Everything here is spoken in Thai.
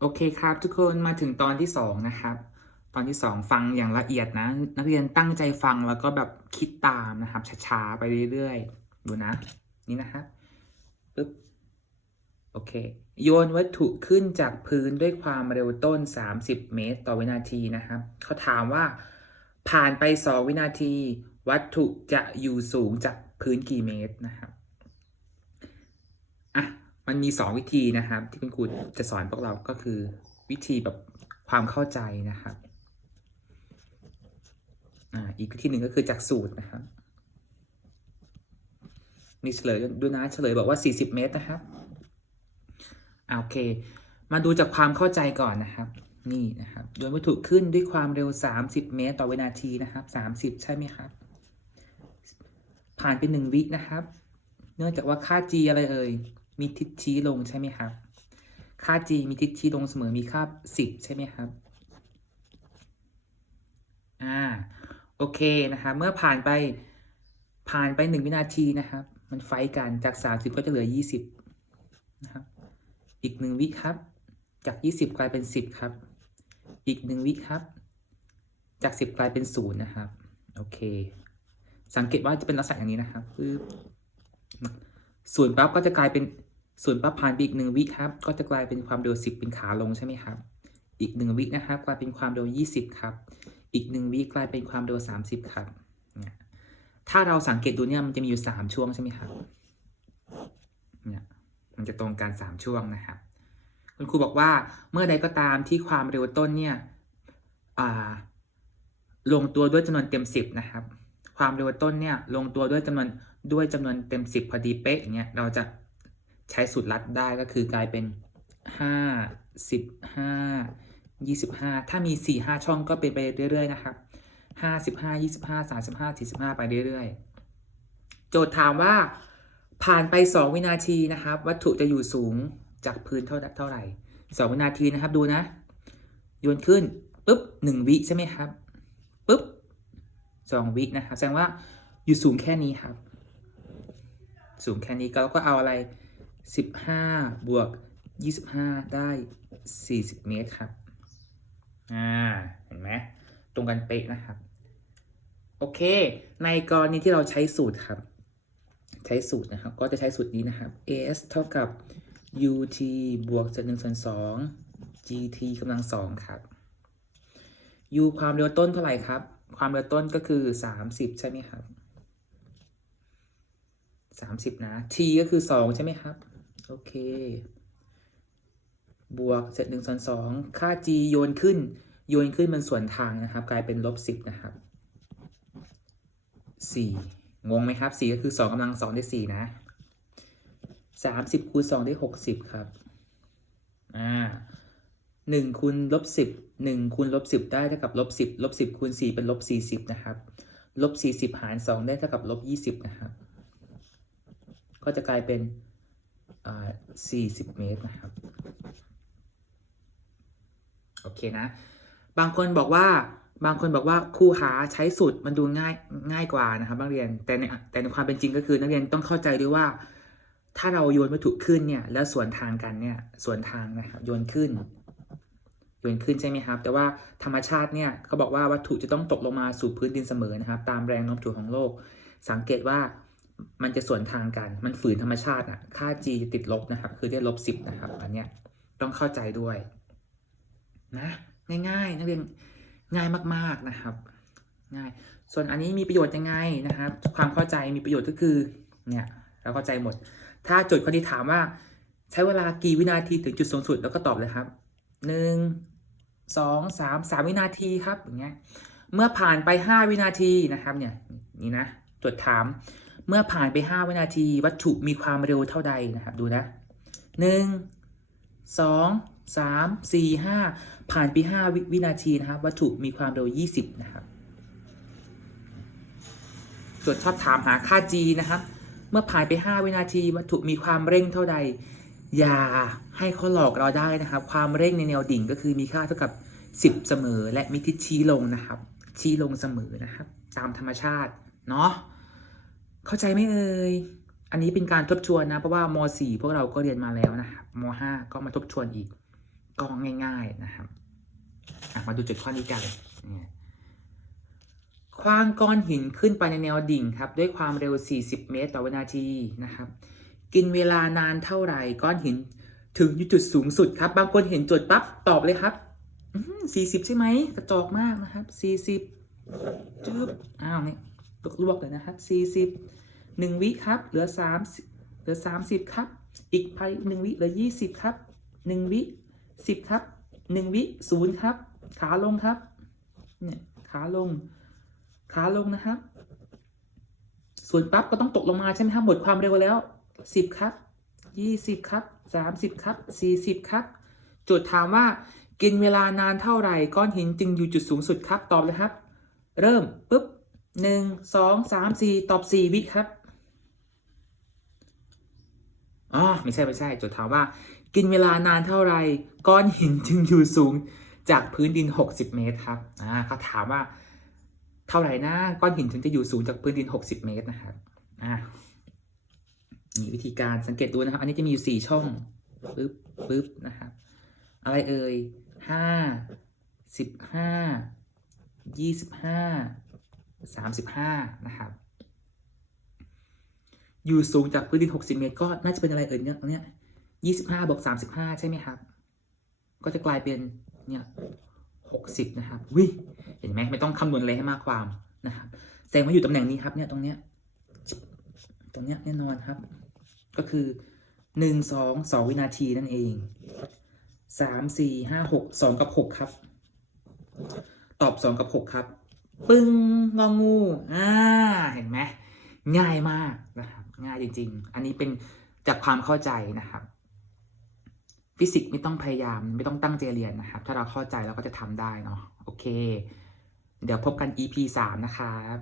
โอเคครับทุกคนมาถึงตอนที่สองนะครับ ตอนที่สองฟังอย่างละเอียดนะ นักเรียนตั้งใจฟังแล้วก็แบบคิดตามนะครับ ช้าๆ ไปเรื่อยๆ ดูนะ นี่นะครับปึ๊บโอเค โยนวัตถุขึ้นจากพื้นด้วยความเร็วต้น 30 เมตร ต่อวินาทีนะครับ เขาถามว่าผ่านไป 2 วินาที วัตถุจะอยู่สูงจากพื้นกี่เมตรนะครับอะ มันมี 2 วิธีนะครับ ที่คุณครูจะสอนพวกเราก็คือวิธีแบบความเข้าใจนะครับอ่าอีกวิธีหนึ่งก็คือจากสูตรนะครับมีเฉลยด้วยนะเฉลยบอกว่า 40 เมตรนะครับอ่าโอเค มาดูจากความเข้าใจก่อนนะครับ นี่นะครับโยนวัตถุขึ้นด้วยความเร็ว 30 เมตร ต่อวินาทีนะครับ 30 ใช่ไหมครับ ผ่านไปหนึ่งวินะครับ เนื่องจากว่าค่า g อะไรเอ่ย มีทิศชี้ลงใช่ไหมครับ ค่า g มีทิศชี้ลงเสมอมีค่า 10 ใช่ไหมครับ อ่า โอเคนะครับ เมื่อผ่านไปผ่านไปหนึ่งวินาทีนะครับ มันไฟกันจาก 30 ก็จะเหลือ 20 นะครับ อีกหนึ่งวิครับ จาก 20 กลายเป็น 10 ครับ อีกหนึ่งวิครับ จาก 10 กลายเป็น0นะครับ โอเค สังเกตว่าจะเป็นลักษณะอย่างนี้นะครับปึ๊บศูนย์ปั๊บก็จะกลายเป็น ศูนปั๊บผ่านไปอีกหนึ่งวิครับ ก็จะกลายเป็นความเร็ว 10 เป็นขาลงใช่ไหมครับ อีกหนึ่งวินะครับ กลายเป็นความเร็ว 20 ครับ อีกหนึ่งวิกลายเป็นความเร็ว 30 ครับเนี่ยถ้าเราสังเกตดูเนี่ยมันจะมีอยู่ 3 ช่วงใช่ไหมครับเนี่ยมันจะตรงกัน 3 ช่วงนะครับ คุณครูบอกว่าเมื่อใดก็ตามที่ความเร็วต้นเนี่ยอ่าลงตัวด้วยจำนวนเต็ม 10 นะครับ ความเร็วต้นเนี่ยลงตัวด้วยจำนวนด้วยจำนวนเต็ม 10 พอดีเป๊ะอย่างเงี้ยเราจะ ใช้สูตรลัดได้ก็คือกลายเป็น 5 15 25 ถ้ามี 4 5 ช่องก็เป็นไปเรื่อยๆนะครับ 55 25 35 45 ไปเรื่อยๆ โจทย์ถามว่าผ่านไป 2 วินาทีนะครับ วัตถุจะอยู่สูงจากพื้นเท่าเท่าไหร่ 2 วินาทีนะครับดูนะ โยนขึ้นปุ๊บ 1 วิใช่ไหมครับปุ๊บ 2 วินะครับ แสดงว่าอยู่สูงแค่นี้ครับ สูงแค่นี้เราก็เอาอะไร 15 บวก 25 ได้ 40 เมตรครับ อ่า เห็นไหม ตรงกันเป๊ะนะครับ โอเค ในกรณีที่เราใช้สูตรครับ ใช้สูตรนะครับ ก็จะใช้สูตรนี้นะครับ as เท่ากับ ut บวกเศษหนึ่งส่วนสอง gt กำลังสองครับ u ความเร็วต้นเท่าไหร่ครับ ความเร็วต้นก็คือ 30 ใช่ไหมครับ 30 นะ t ก็คือ 2 ใช่ไหมครับ โอเค บวกเศษหนึ่งส่วนสองค่า g โยนขึ้น โยนขึ้นมันส่วนทางนะครับ กลายเป็นลบสิบนะครับสี่งงไหมครับสี่ก็คือสองกำลังสองได้สี่นะสามสิบคูณสองได้หกสิบครับ อ่าหนึ่งคูณลบสิบหนึ่งคูณลบสิบได้เท่ากับลบสิบลบสิบคูณสี่เป็นลบสี่สิบนะครับลบสี่สิบหารสองได้เท่ากับลบยี่สิบนะครับ ก็จะกลายเป็น สี่สิบเมตรนะครับ โอเคนะ บางคนบอกว่าบางคนบอกว่าครูหาใช้สูตรมันดูง่ายง่ายกว่านะครับนักเรียนแต่ในแต่ในความเป็นจริงก็คือนักเรียนต้องเข้าใจด้วยว่า ถ้าเราโยนวัตถุขึ้นเนี่ยแล้วสวนทางกันเนี่ยสวนทางนะครับโยนขึ้นโยนขึ้นใช่ไหมครับ แต่ว่าธรรมชาติเนี่ยเขาบอกว่าวัตถุจะต้องตกลงมาสู่พื้นดินเสมอนะครับ ตามแรงโน้มถ่วงของโลก สังเกตว่า มันจะสวนทางกัน มันฝืนธรรมชาติอะ ค่า g จะติดลบนะครับ คือได้ลบสิบนะครับ อันเนี้ยต้องเข้าใจด้วย นะ ง่ายๆนักเรียนง่ายมากๆนะครับ ง่าย ส่วนอันนี้มีประโยชน์ยังไงนะครับ ความเข้าใจมีประโยชน์ก็คือเนี่ยเราเข้าใจหมด ถ้าโจทย์ข้อที่ถามว่า ใช้เวลากี่วินาทีถึงจุดสูงสุดแล้วก็ตอบเลยครับหนึ่งสองสามสามวินาทีครับอย่างเงี้ยเมื่อผ่านไปห้าวินาทีนะครับเนี่ยนี่นะโจทย์ถาม เมื่อผ่านไปห้าวินาทีวัตถุมีความเร็วเท่าใดนะครับดูนะหนึ่งสองสามสี่ห้าผ่านไปห้าวิวินาทีนะครับ วัตถุมีความเร็วยี่สิบนะครับโจทย์ชอบถามหาค่า g นะครับ เมื่อผ่านไป 5 วินาที วัตถุมีความเร่งเท่าใด อย่าให้เขาหลอกเราได้นะครับ ความเร่งในแนวดิ่งก็คือมีค่าเท่ากับ 10 เสมอ และมีทิศชี้ลงนะครับ ชี้ลงเสมอนะครับ ตามธรรมชาติเนาะ เข้าใจไหมเอ่ย อันนี้เป็นการทบทวนนะ เพราะว่าม .4 พวกเราก็เรียนมาแล้วนะครับม .5 ก็มาทบทวนอีกก็ง่าย ๆนะครับมาดูจุดข้อนี้กันคว้างก้อนหินขึ้นไปในแนวดิ่งครับ ด้วยความเร็ว 40 เมตรต่อวินาทีนะครับ กินเวลานานเท่าไหร่ก้อนหินถึงจุดสูงสุดครับ บางคนเห็นจุดปั๊บตอบเลยครับสี่สิบใช่ไหมกระจอกมากนะครับสี่สิบจึ๊บอ้าวเนี่ย ลวกเลยนะครับสี่สิบหนึ่งวิครับ เหลือสามเหลือสามสิบครับ อีกภายหนึ่งวิเหลือยี่สิบครับหนึ่งวิสิบครับหนึ่งวิศูนย์ครับ ขาลงครับ เนี่ย ขาลง ขาลงนะครับ ส่วนปั๊บก็ต้องตกลงมาใช่ไหมครับหมดความเร็วแล้วสิบครับยี่สิบครับสามสิบครับสี่สิบครับโจทย์ถามว่ากินเวลานานเท่าไหร่ก้อนหินจึงอยู่จุดสูงสุดครับ ตอบเลยครับ เริ่มปุ๊บ หนึ่งสองสามสี่ตอบสี่วิครับอ๋อไม่ใช่ไม่ใช่โจทย์ถามว่า กินเวลานานเท่าไหร่ก้อนหินจึงอยู่สูงจากพื้นดิน 60 เมตรครับอ่าเขาถามว่า เท่าไหร่นะก้อนหินถึงจะอยู่สูงจากพื้นดิน 60 เมตรนะครับอ่านี่วิธีการสังเกตดูนะครับ อันนี้จะมีอยู่ 4 ช่องปึ๊บปึ๊บนะครับ อะไรเอ่ยห้าสิบห้ายี่สิบห้า สามสิบห้านะครับ อยู่สูงจากพื้นดิน 60 เมตร ก็น่าจะเป็นอะไรเอ่ยเนี่ยตรงเนี้ยยี่สิบห้าบวกสามสิบห้าใช่ไหมครับ ก็จะกลายเป็นเนี่ยหกสิบนะครับวิเห็นไหมไม่ต้องคำนวณอะไรให้มากความนะครับแสดงว่าอยู่ตำแหน่งนี้ครับเนี่ยตรงเนี้ยตรงเนี้ยแน่นอนครับ ก็คือหนึ่งสองสองวินาทีนั่นเองสามสี่ห้าหกสองกับหกครับ ตอบสองกับหกครับ ปึ้งงองูอ่าเห็นไหมง่ายมากนะครับ ง่ายจริง ๆ อันนี้เป็นจากความเข้าใจนะครับ ฟิสิกส์ไม่ต้องพยายามไม่ต้องตั้งใจเรียนนะครับ ถ้าเราเข้าใจเราก็จะทำได้เนาะโอเค เดี๋ยวพบกัน EP 3 นะครับ